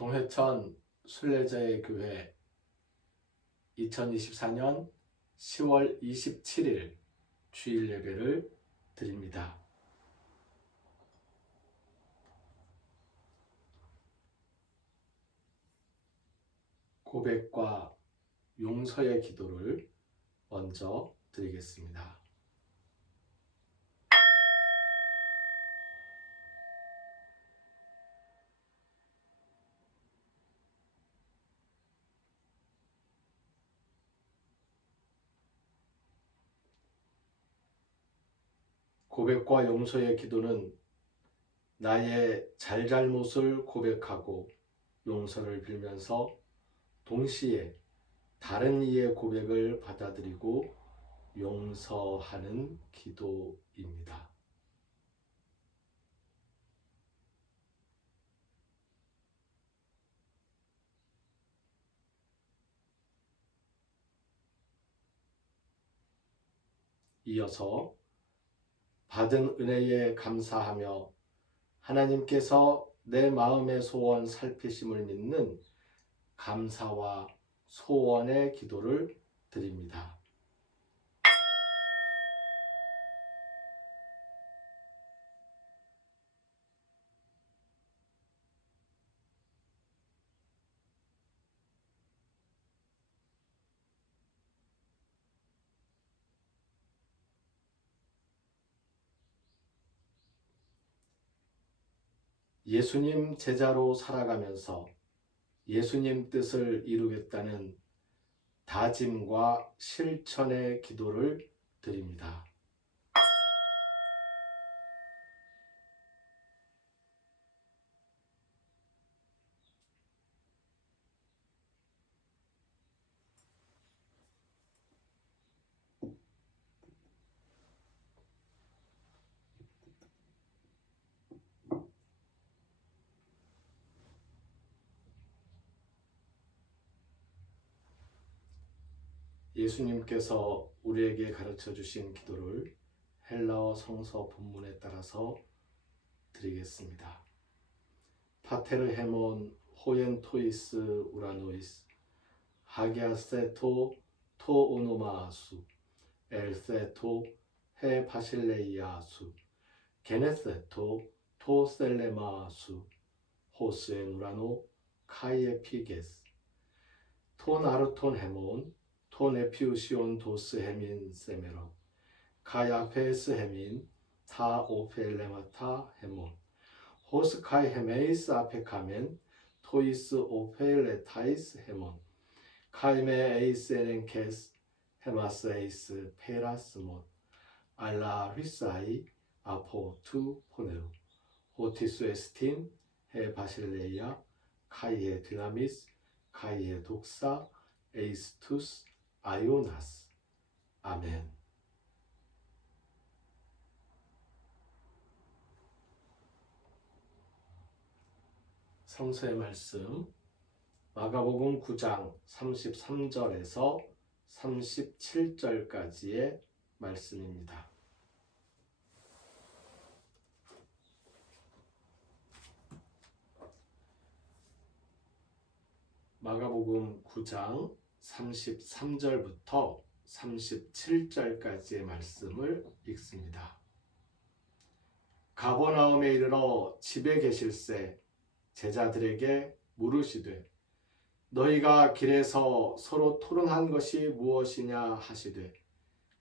동해천 순례자의 교회 2024년 10월 27일 주일 예배를 드립니다. 고백과 용서의 기도를 먼저 드리겠습니다. 고백과 용서의 기도는 나의 잘잘못을 고백하고 용서를 빌면서 동시에 다른 이의 고백을 받아들이고 용서하는 기도입니다. 이어서 받은 은혜에 감사하며 하나님께서 내 마음의 소원 살피심을 믿는 감사와 소원의 기도를 드립니다. 예수님 제자로 살아가면서 예수님 뜻을 이루겠다는 다짐과 실천의 기도를 드립니다. 예수님께서 우리에게 가르쳐 주신 기도를 헬라어 성서 본문에 따라서 드리겠습니다. 파테르 헤몬 호엔 토이스 우라노이스 하게아세토 토 오노마아수 엘세토 헤 바실레이아수 게네세토 토 셀레마아수 호스에 누라노 카이에 피게스 토 나르톤 헤몬 토 네피우시온 도스 헤민 세메론 카야페스 헤민 타 오펠레마타 헤몬 호스카이 헤메이스 아페카멘 토이스 오펠레타이스 헤몬 카이메 에이스 에렌케스 헤마스 에이스 페라스몬 알라 휘사이 아포 투 포네루 호티스 에스틴 헤 바실레이아 카이에 드라미스 카이에 독사 에이스투스 아요나스 아멘. 성서의 말씀 마가복음 9장 33절에서 37절까지의 말씀입니다. 마가복음 9장 33절부터 37절까지의 말씀을 읽습니다. 가버나움에 이르러 집에 계실새 제자들에게 물으시되 너희가 길에서 서로 토론한 것이 무엇이냐 하시되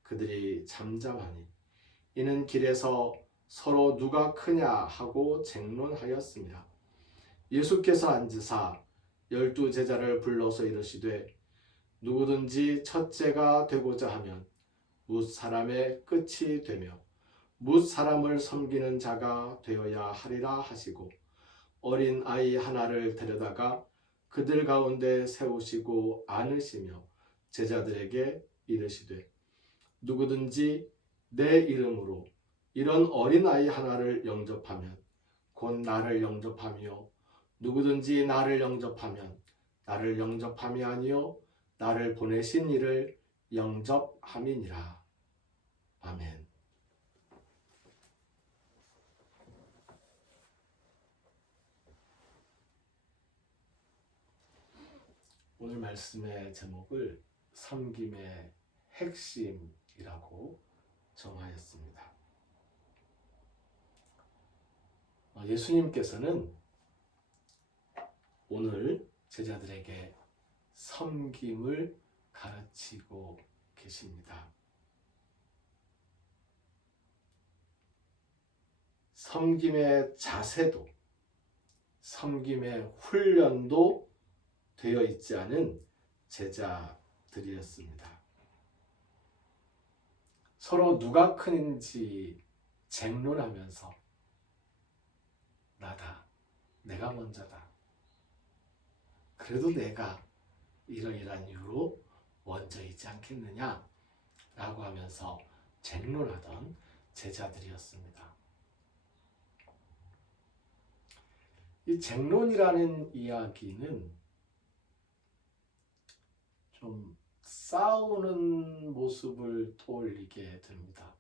그들이 잠잠하니 이는 길에서 서로 누가 크냐 하고 쟁론하였습니다. 예수께서 앉으사 12 제자를 불러서 이르시되 누구든지 첫째가 되고자 하면 뭇 사람의 끝이 되며 뭇 사람을 섬기는 자가 되어야 하리라 하시고 어린 아이 하나를 데려다가 그들 가운데 세우시고 안으시며 제자들에게 이르시되 누구든지 내 이름으로 이런 어린 아이 하나를 영접하면 곧 나를 영접하며 누구든지 나를 영접하면 나를 영접함이 아니요 나를 보내신 이를 영접함이니라. 아멘. 오늘 말씀의 제목을 섬김의 핵심이라고 정하였습니다. 예수님께서는 오늘 제자들에게 섬김을 가르치고 계십니다. 섬김의 자세도 섬김의 훈련도 되어 있지 않은 제자들이었습니다. 서로 누가 큰지 쟁론하면서 나다, 내가 먼저다, 그래도 내가 이러이러한 이유로 먼저이지 않겠느냐 라고 하면서 쟁론하던 제자들이었습니다. 이 쟁론이라는 이야기는 좀 싸우는 모습을 떠올리게 됩니다.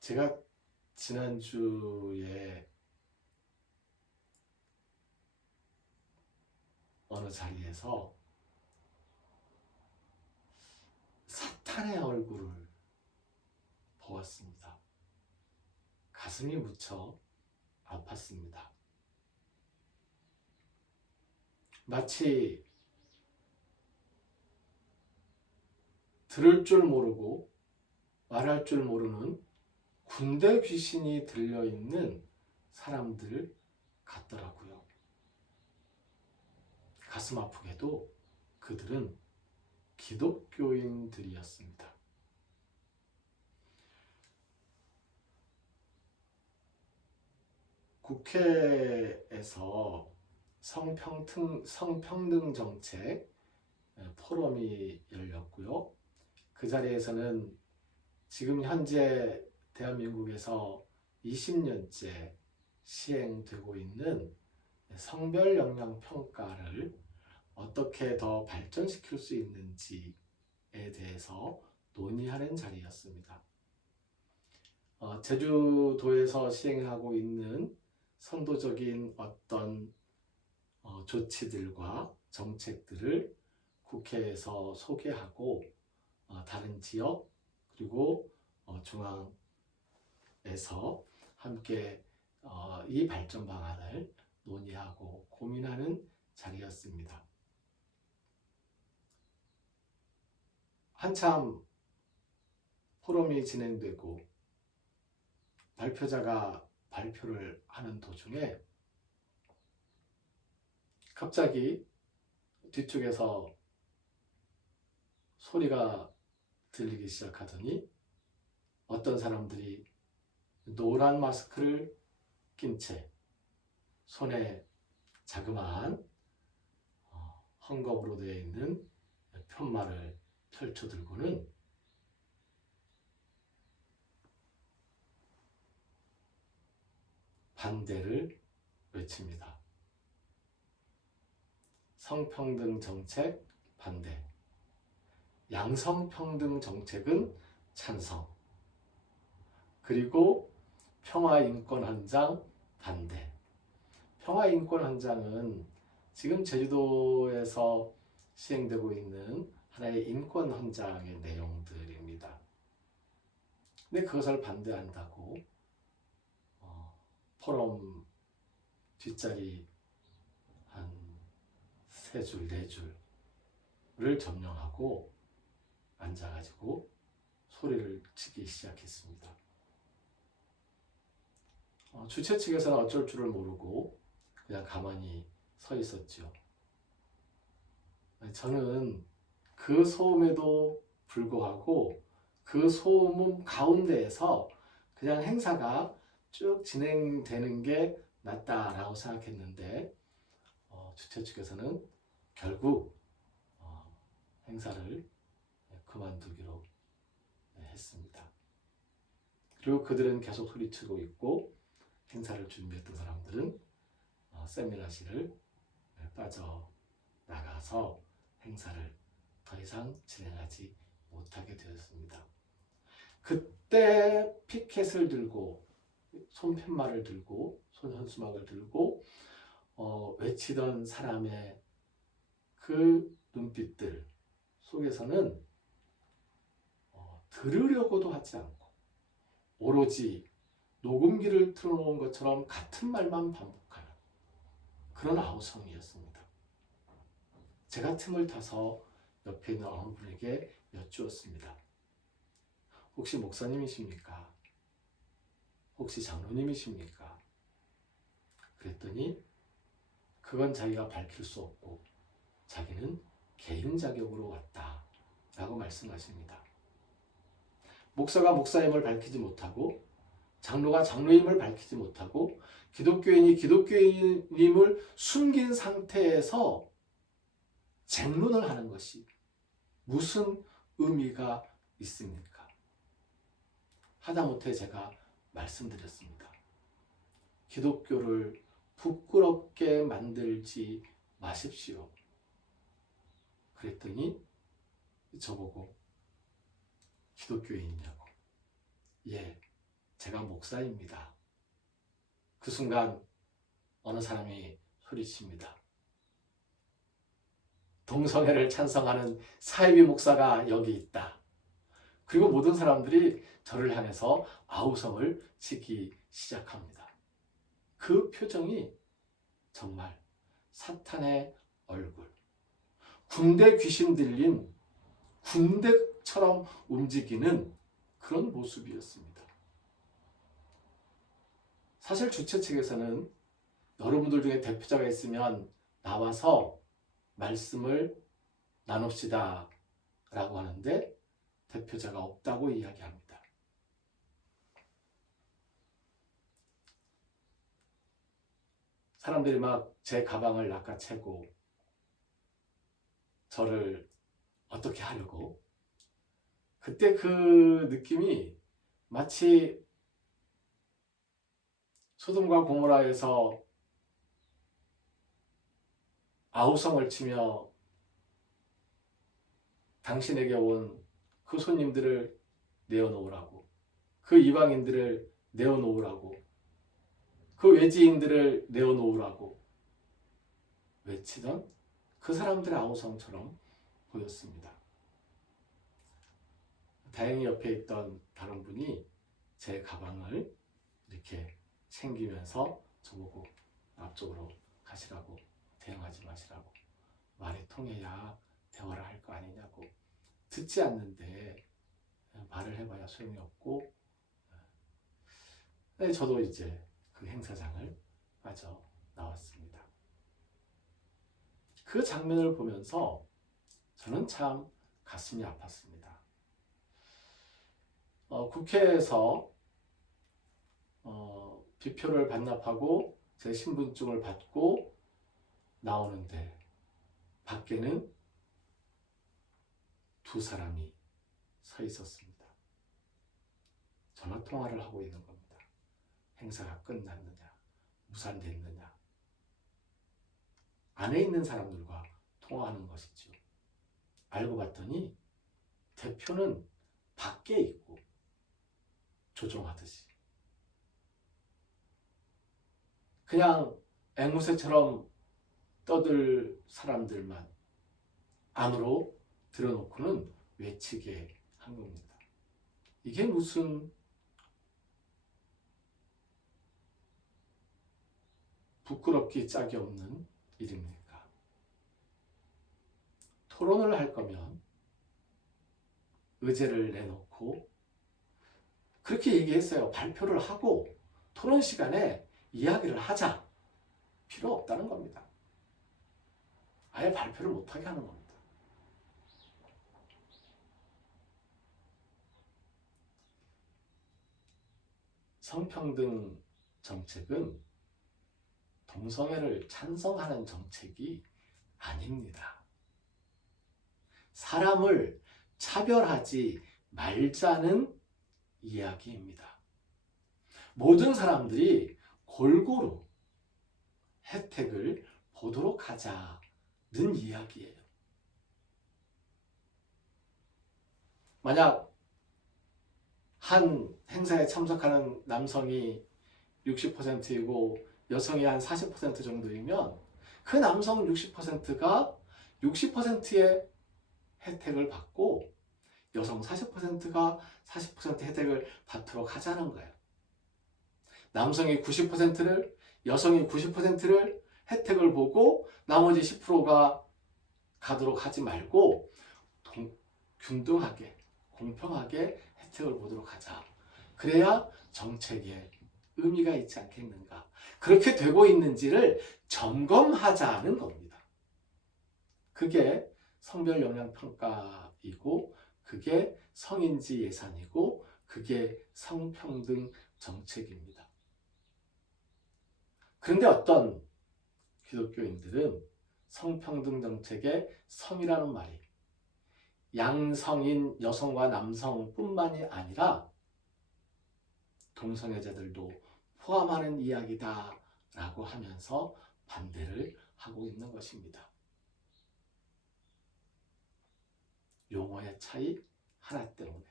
제가 지난주에 어느 자리에서 사탄의 얼굴을 보았습니다. 가슴이 무척 아팠습니다. 마치 들을 줄 모르고 말할 줄 모르는 군대 귀신이 들려있는 사람들 같더라고요. 가슴 아프게도 그들은 기독교인들이었습니다. 국회에서 성평등 정책 포럼이 열렸고요. 그 자리에서는 지금 현재 대한민국에서 20년째 시행되고 있는 성별 역량 평가를 어떻게 더 발전시킬 수 있는지에 대해서 논의하는 자리였습니다. 제주도에서 시행하고 있는 선도적인 어떤 조치들과 정책들을 국회에서 소개하고 다른 지역 그리고 중앙에서 함께 이 발전 방안을 논의하고 고민하는 자리였습니다. 한참 포럼이 진행되고 발표자가 발표를 하는 도중에 갑자기 뒤쪽에서 소리가 들리기 시작하더니 어떤 사람들이 노란 마스크를 낀 채 손에 자그마한 헝겊으로 되어 있는 편말을 펼쳐들고는 반대를 외칩니다. 성평등 정책 반대, 양성평등 정책은 찬성, 그리고 평화인권헌장 반대. 평화인권헌장은 지금 제주도에서 시행되고 있는 하나의 인권헌장의 내용들입니다. 근데 그것을 반대한다고 포럼 뒷자리 한 3줄, 4줄을 점령하고 앉아가지고 소리를 치기 시작했습니다. 주최 측에서는 어쩔 줄을 모르고 그냥 가만히 서 있었죠. 저는 그 소음에도 불구하고 그 소음 가운데에서 그냥 행사가 쭉 진행되는 게 낫다라고 생각했는데 주최 측에서는 결국 행사를 그만두기로 했습니다. 그리고 그들은 계속 소리치고 있고 행사를 준비했던 사람들은 세미나실을 빠져나가서 행사를 더 이상 진행하지 못하게 되었습니다. 그때 피켓을 들고 손팻말을 들고 손현수막을 들고 외치던 사람의 그 눈빛들 속에서는 들으려고도 하지 않고 오로지 녹음기를 틀어놓은 것처럼 같은 말만 반복하는 그런 아우성이었습니다. 제가 틈을 타서 옆에 있는 어느 분에게 여쭈었습니다. 혹시 목사님이십니까? 혹시 장로님이십니까? 그랬더니 그건 자기가 밝힐 수 없고 자기는 개인 자격으로 왔다 라고 말씀하십니다. 목사가 목사임을 밝히지 못하고 장로가 장로임을 밝히지 못하고 기독교인이 기독교인임을 숨긴 상태에서 쟁론을 하는 것이 무슨 의미가 있습니까? 하다못해 제가 말씀드렸습니다. 기독교를 부끄럽게 만들지 마십시오. 그랬더니 저보고 기독교인이냐고. 예, 제가 목사입니다. 그 순간 어느 사람이 소리칩니다. 동성애를 찬성하는 사이비 목사가 여기 있다. 그리고 모든 사람들이 저를 향해서 아우성을 치기 시작합니다. 그 표정이 정말 사탄의 얼굴, 군대 귀신 들린 군대처럼 움직이는 그런 모습이었습니다. 사실 주최 측에서는 여러분들 중에 대표자가 있으면 나와서 말씀을 나눕시다 라고 하는데 대표자가 없다고 이야기합니다. 사람들이 막 제 가방을 낚아채고 저를 어떻게 하려고, 그때 그 느낌이 마치 소돔과 고모라에서 아우성을 치며 당신에게 온 그 손님들을 내어놓으라고, 그 이방인들을 내어놓으라고, 그 외지인들을 내어놓으라고 외치던 그 사람들의 아우성처럼 보였습니다. 다행히 옆에 있던 다른 분이 제 가방을 이렇게 챙기면서 저보고 앞쪽으로 가시라고, 대응하지 마시라고, 말이 통해야 대화를 할 거 아니냐고. 듣지 않는데 말을 해봐야 소용이 없고, 저도 이제 그 행사장을 빠져 나왔습니다. 그 장면을 보면서 저는 참 가슴이 아팠습니다. 국회에서 비표를 반납하고 제 신분증을 받고 나오는데 밖에는 두 사람이 서 있었습니다. 전화 통화를 하고 있는 겁니다. 행사가 끝났느냐, 무산됐느냐. 안에 있는 사람들과 통화하는 것이죠. 알고 봤더니 대표는 밖에 있고 조종하듯이 그냥 앵무새처럼 떠들 사람들만 안으로 들어놓고는 외치게 한 겁니다. 이게 무슨 부끄럽기 짝이 없는 일입니까? 토론을 할 거면 의제를 내놓고 그렇게 얘기했어요. 발표를 하고 토론 시간에 이야기를 하자. 필요 없다는 겁니다. 아예 발표를 못하게 하는 겁니다. 성평등 정책은 동성애를 찬성하는 정책이 아닙니다. 사람을 차별하지 말자는 이야기입니다. 모든 사람들이 골고루 혜택을 보도록 하자는 이야기예요. 만약 한 행사에 참석하는 남성이 60%이고 여성이 한 40% 정도이면 그 남성 60%가 60%의 혜택을 받고 여성 40%가 40% 혜택을 받도록 하자는 거예요. 남성이 90%를, 여성이 90%를 혜택을 보고 나머지 10%가 가도록 하지 말고 균등하게, 공평하게 혜택을 보도록 하자. 그래야 정책에 의미가 있지 않겠는가. 그렇게 되고 있는지를 점검하자는 겁니다. 그게 성별 영향 평가이고, 그게 성인지 예산이고, 그게 성평등 정책입니다. 그런데 어떤 기독교인들은 성평등 정책에 성이라는 말이 양성인 여성과 남성뿐만이 아니라 동성애자들도 포함하는 이야기다 라고 하면서 반대를 하고 있는 것입니다. 용어의 차이 하나 때문에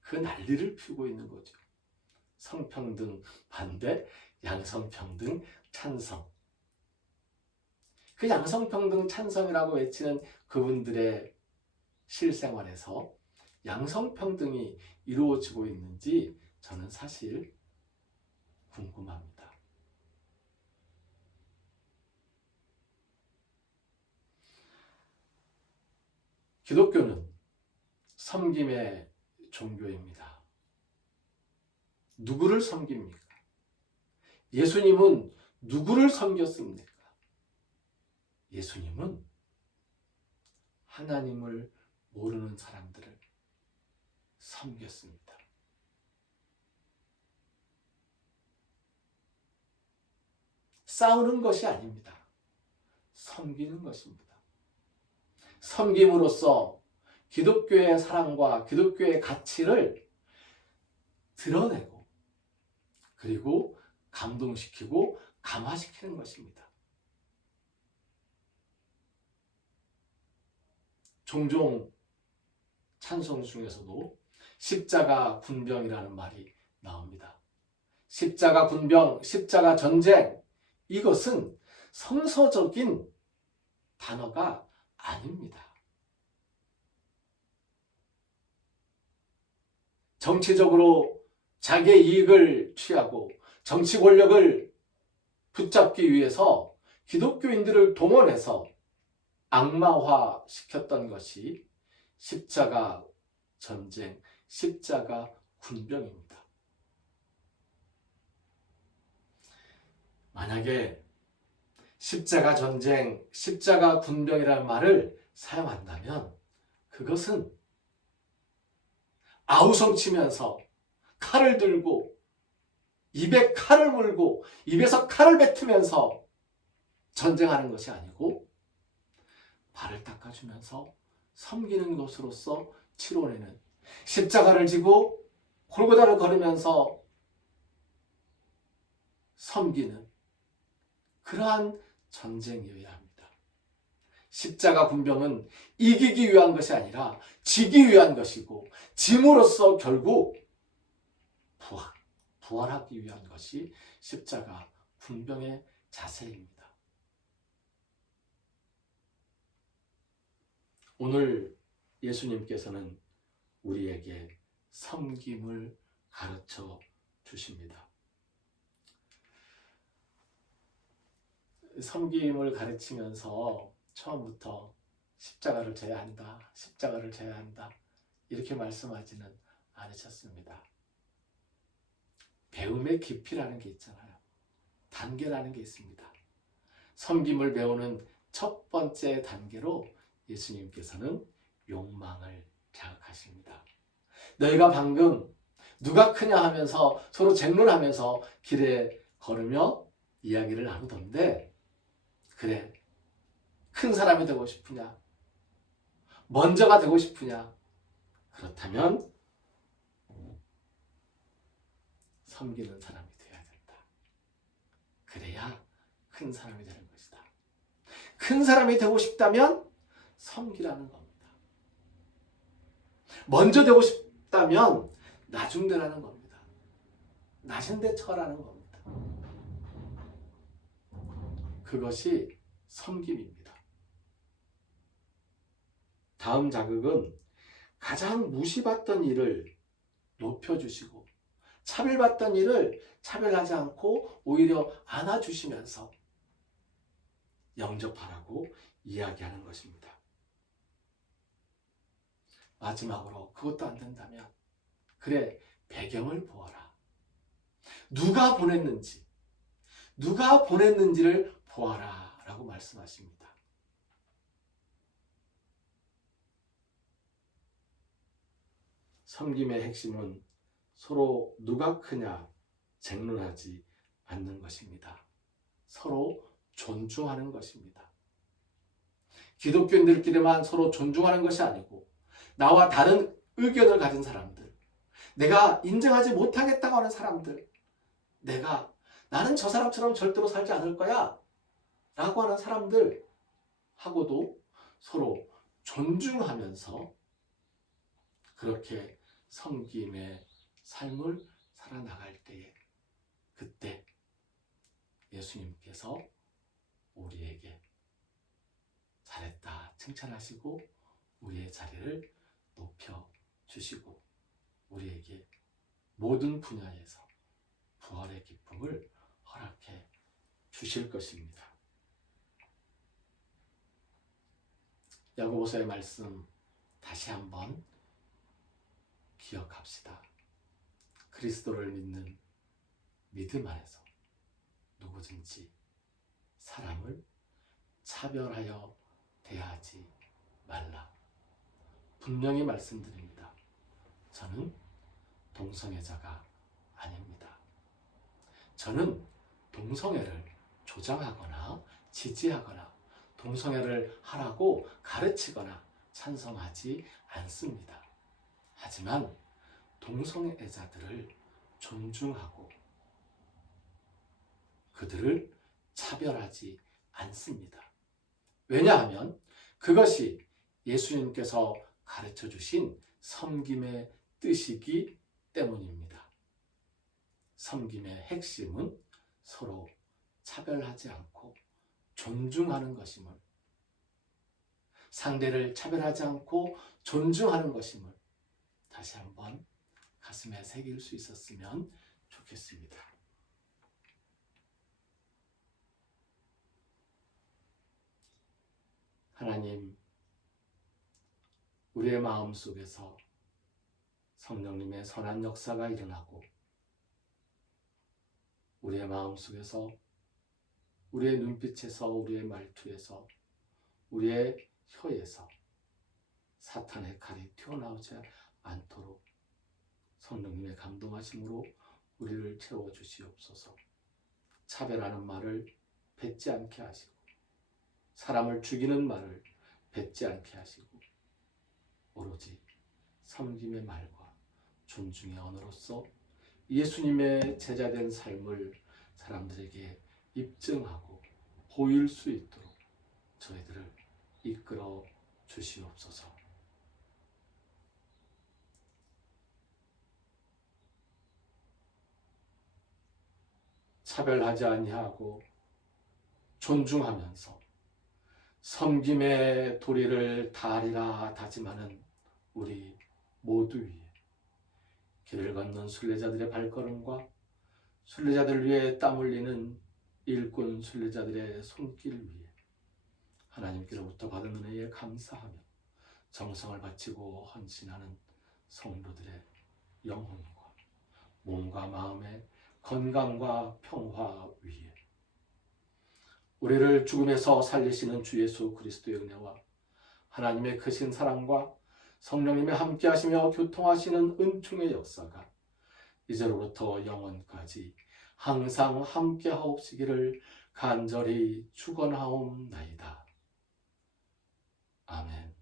그 난리를 피우고 있는 거죠. 성평등 반대, 양성평등 찬성. 그 양성평등 찬성이라고 외치는 그분들의 실생활에서 양성평등이 이루어지고 있는지 저는 사실 궁금합니다. 기독교는 섬김의 종교입니다. 누구를 섬깁니까? 예수님은 누구를 섬겼습니까? 예수님은 하나님을 모르는 사람들을 섬겼습니다. 싸우는 것이 아닙니다. 섬기는 것입니다. 섬김으로써 기독교의 사랑과 기독교의 가치를 드러내고 그리고 감동시키고 감화시키는 것입니다. 종종 찬송 중에서도 십자가 군병이라는 말이 나옵니다. 십자가 군병, 십자가 전쟁, 이것은 성서적인 단어가 아닙니다. 정치적으로 자기의 이익을 취하고 정치 권력을 붙잡기 위해서 기독교인들을 동원해서 악마화 시켰던 것이 십자가 전쟁, 십자가 군병입니다. 만약에 십자가 전쟁, 십자가 군병이라는 말을 사용한다면 그것은 아우성 치면서 칼을 들고 입에 칼을 물고 입에서 칼을 뱉으면서 전쟁하는 것이 아니고 발을 닦아주면서 섬기는 것으로서 치러내는, 십자가를 지고 골고다를 걸으면서 섬기는 그러한 전쟁이어야 합니다. 십자가 군병은 이기기 위한 것이 아니라 지기 위한 것이고, 짐으로써 결국 부활하기 위한 것이 십자가 군병의 자세입니다. 오늘 예수님께서는 우리에게 섬김을 가르쳐 주십니다. 섬김을 가르치면서 처음부터 십자가를 져야 한다, 십자가를 져야 한다 이렇게 말씀하지는 않으셨습니다. 배움의 깊이라는 게 있잖아요. 단계라는 게 있습니다. 섬김을 배우는 첫 번째 단계로 예수님께서는 욕망을 자극하십니다. 너희가 방금 누가 크냐 하면서 서로 쟁론하면서 길에 걸으며 이야기를 나누던데, 그래, 큰 사람이 되고 싶으냐? 먼저가 되고 싶으냐? 그렇다면 섬기는 사람이 되어야 된다. 그래야 큰 사람이 되는 것이다. 큰 사람이 되고 싶다면 섬기라는 겁니다. 먼저 되고 싶다면 나중되라는 겁니다. 낮은 데 처라는 겁니다. 그것이 섬김입니다. 다음 자극은 가장 무시받던 일을 높여주시고 차별받던 일을 차별하지 않고 오히려 안아주시면서 영접하라고 이야기하는 것입니다. 마지막으로 그것도 안 된다면 그래, 배경을 보아라. 누가 보냈는지를 보아라 라고 말씀하십니다. 섬김의 핵심은 서로 누가 크냐 쟁론하지 않는 것입니다. 서로 존중하는 것입니다. 기독교인들끼리만 서로 존중하는 것이 아니고 나와 다른 의견을 가진 사람들, 내가 인정하지 못하겠다고 하는 사람들, 나는 저 사람처럼 절대로 살지 않을 거야 라고 하는 사람들하고도 서로 존중하면서 그렇게 섬김의 삶을 살아나갈 때에 그때 예수님께서 우리에게 잘했다 칭찬하시고 우리의 자리를 높여주시고 우리에게 모든 분야에서 부활의 기쁨을 허락해 주실 것입니다. 야고보서의 말씀 다시 한번 기억합시다. 그리스도를 믿는 믿음 안에서 누구든지 사람을 차별하여 대하지 말라. 분명히 말씀드립니다. 저는 동성애자가 아닙니다. 저는 동성애를 조장하거나 지지하거나 동성애를 하라고 가르치거나 찬성하지 않습니다. 하지만 동성애자들을 존중하고 그들을 차별하지 않습니다. 왜냐하면 그것이 예수님께서 가르쳐 주신 섬김의 뜻이기 때문입니다. 섬김의 핵심은 서로 차별하지 않고 존중하는 것임을, 상대를 차별하지 않고 존중하는 것임을 다시 한번 가슴에 새길 수 있었으면 좋겠습니다. 하나님, 우리의 마음 속에서 성령님의 선한 역사가 일어나고 우리의 마음 속에서 우리의 눈빛에서 우리의 말투에서 우리의 혀에서 사탄의 칼이 튀어나오지 않도록 성령님의 감동하심으로 우리를 채워주시옵소서. 차별하는 말을 뱉지 않게 하시고 사람을 죽이는 말을 뱉지 않게 하시고 오로지 섬김의 말과 존중의 언어로서 예수님의 제자된 삶을 사람들에게 입증하고 보일 수 있도록 저희들을 이끌어 주시옵소서. 차별하지 아니하고 존중하면서 섬김의 도리를 다하리라 다짐하는 우리 모두 위에 길을 걷는 순례자들의 발걸음과 순례자들 위해 땀 흘리는 일꾼 순례자들의 손길 위에 하나님께로부터 받은 은혜에 감사하며 정성을 바치고 헌신하는 성도들의 영혼과 몸과 마음의 건강과 평화 위에 우리를 죽음에서 살리시는 주 예수 그리스도의 은혜와 하나님의 크신 사랑과 성령님의 함께하시며 교통하시는 은총의 역사가 이제로부터 영원까지 항상 함께하옵시기를 간절히 축원하옵나이다. 아멘.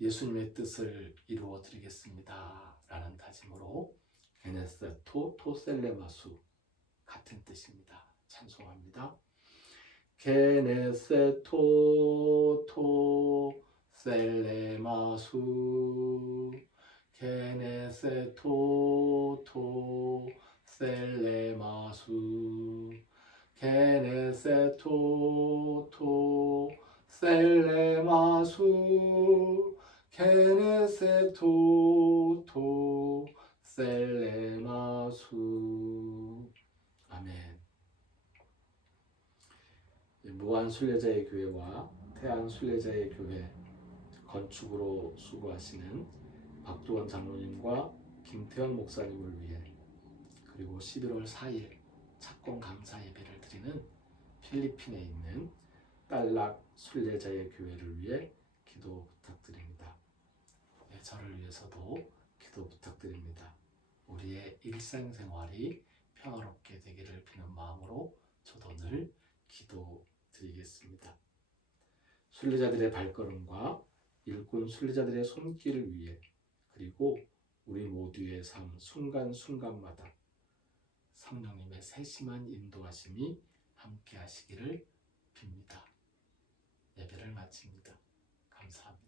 예수님의 뜻을 이루어 드리겠습니다 라는 다짐으로 게네세토 토셀레마수 같은 뜻입니다. 찬송합니다. 게네세토 토셀레마수 게네세토 셀레마수 게네세토토 셀레마수 게네세토토 셀레마수. 아멘. 무한 순례자의 교회와 태안 순례자의 교회 건축으로 수고하시는 박두원 장로님과 김태현 목사님을 위해, 그리고 11월 4일 착공 감사 예배를 드리는 필리핀에 있는 딸락 순례자의 교회를 위해 기도 부탁드립니다. 네, 저를 위해서도 기도 부탁드립니다. 우리의 일상생활이 평화롭게 되기를 비는 마음으로 저도 늘 기도드리겠습니다. 순례자들의 발걸음과 일꾼 순례자들의 손길을 위해, 그리고 우리 모두의 삶 순간순간마다 성령님의 세심한 인도하심이 함께 하시기를 빕니다. 예배를 마칩니다. 감사합니다.